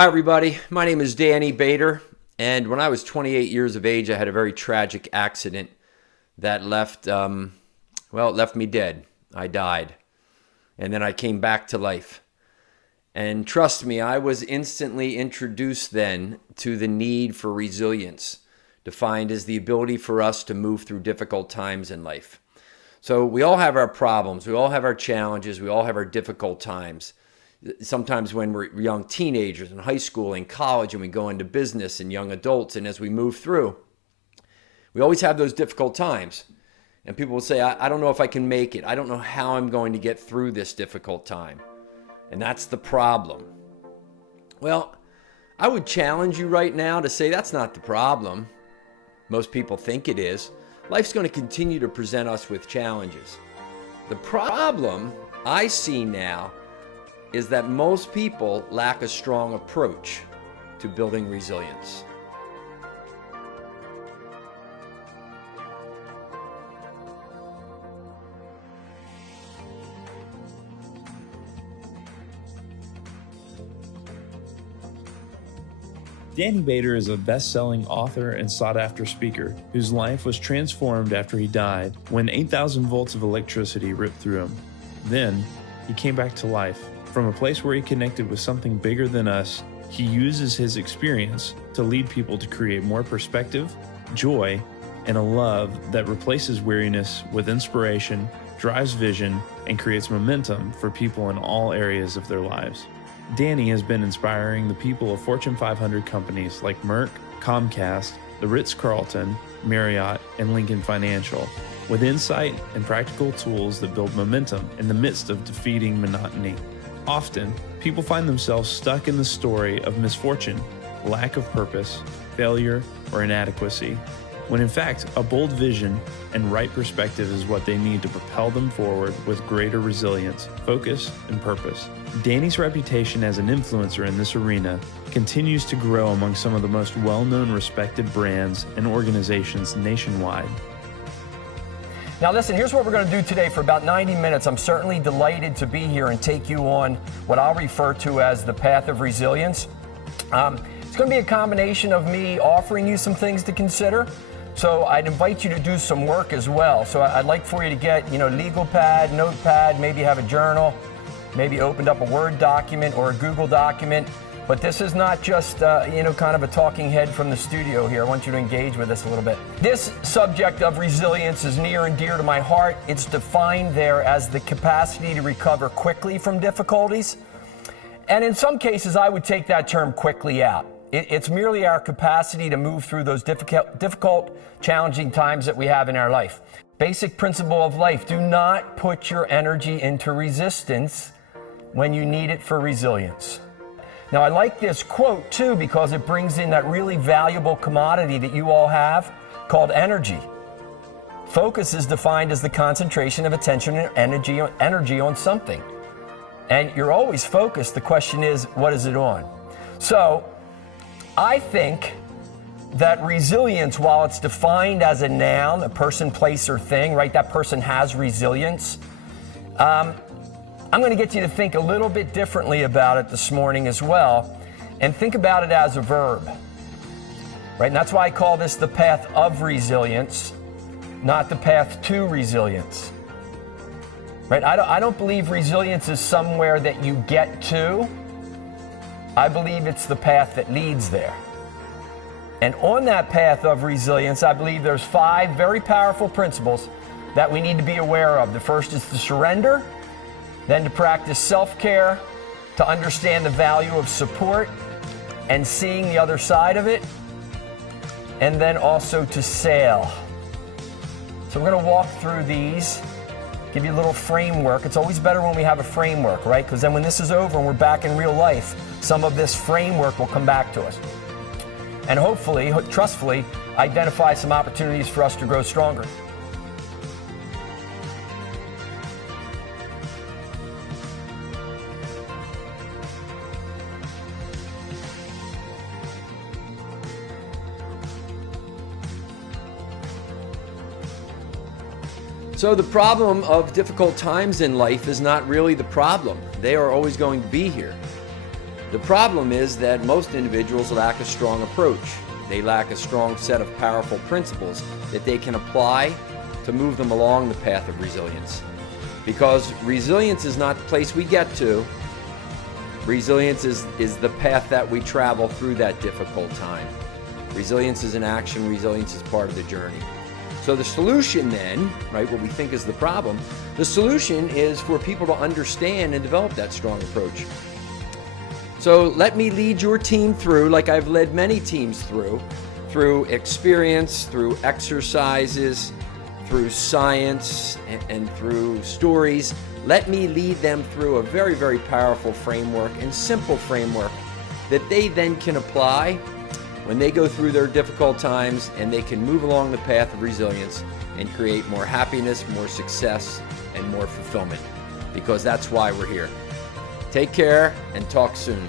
Hi, everybody. My name is Danny Bader, and when I was 28 years of age, I had a very tragic accident that left me dead. I died, and then I came back to life. And trust me, I was instantly introduced then to the need for resilience, defined as the ability for us to move through difficult times in life. So we all have our problems, we all have our challenges, we all have our difficult times. Sometimes when we're young teenagers in high school and college and we go into business and young adults, and as we move through, we always have those difficult times. And people will say, I don't know if I can make it. I don't know how I'm going to get through this difficult time. And that's the problem. Well, I would challenge you right now to say that's not the problem. Most people think it is. Life's going to continue to present us with challenges. The problem I see now is that most people lack a strong approach to building resilience. Danny Bader is a best-selling author and sought-after speaker whose life was transformed after he died when 8,000 volts of electricity ripped through him. Then, he came back to life. From a place where he connected with something bigger than us, he uses his experience to lead people to create more perspective, joy, and a love that replaces weariness with inspiration, drives vision, and creates momentum for people in all areas of their lives. Danny has been inspiring the people of Fortune 500 companies like Merck, Comcast, the Ritz-Carlton, Marriott, and Lincoln Financial, with insight and practical tools that build momentum in the midst of defeating monotony. Often, people find themselves stuck in the story of misfortune, lack of purpose, failure, or inadequacy, when in fact, a bold vision and right perspective is what they need to propel them forward with greater resilience, focus, and purpose. Danny's reputation as an influencer in this arena continues to grow among some of the most well-known respected brands and organizations nationwide. Now listen, here's what we're going to do today for about 90 minutes. I'm certainly delighted to be here and take you on what I'll refer to as the path of resilience. It's going to be a combination of me offering you some things to consider. So I'd invite you to do some work as well. So I'd like for you to get, legal pad, notepad, maybe have a journal, maybe opened up a Word document or a Google document. But this is not just, kind of a talking head from the studio here. I want you to engage with us a little bit. This subject of resilience is near and dear to my heart. It's defined there as the capacity to recover quickly from difficulties. And in some cases, I would take that term quickly out. It's merely our capacity to move through those difficult, challenging times that we have in our life. Basic principle of life: do not put your energy into resistance when you need it for resilience. Now, I like this quote, too, because it brings in that really valuable commodity that you all have called energy. Focus is defined as the concentration of attention and energy on something. And you're always focused. The question is, what is it on? So, I think that resilience, while it's defined as a noun, a person, place, or thing, right? That person has resilience. I'm going to get you to think a little bit differently about it this morning as well, and think about it as a verb, right? And that's why I call this the path of resilience, not the path to resilience, right? I don't believe resilience is somewhere that you get to. I believe it's the path that leads there. And on that path of resilience, I believe there's 5 very powerful principles that we need to be aware of. The first is to surrender, then to practice self-care, to understand the value of support and seeing the other side of it, and then also to sail. So we're going to walk through these, give you a little framework. It's always better when we have a framework, right? Because then when this is over and we're back in real life, some of this framework will come back to us. And hopefully, trustfully, identify some opportunities for us to grow stronger. So the problem of difficult times in life is not really the problem. They are always going to be here. The problem is that most individuals lack a strong approach. They lack a strong set of powerful principles that they can apply to move them along the path of resilience. Because resilience is not the place we get to. Resilience is the path that we travel through that difficult time. Resilience is an action. Resilience is part of the journey. So the solution then, right, what we think is the problem, the solution is for people to understand and develop that strong approach. So let me lead your team through, like I've led many teams through experience, through exercises, through science, and through stories. Let me lead them through a very, very powerful framework and simple framework that they then can apply when they go through their difficult times, and they can move along the path of resilience and create more happiness, more success, and more fulfillment, because that's why we're here. Take care and talk soon.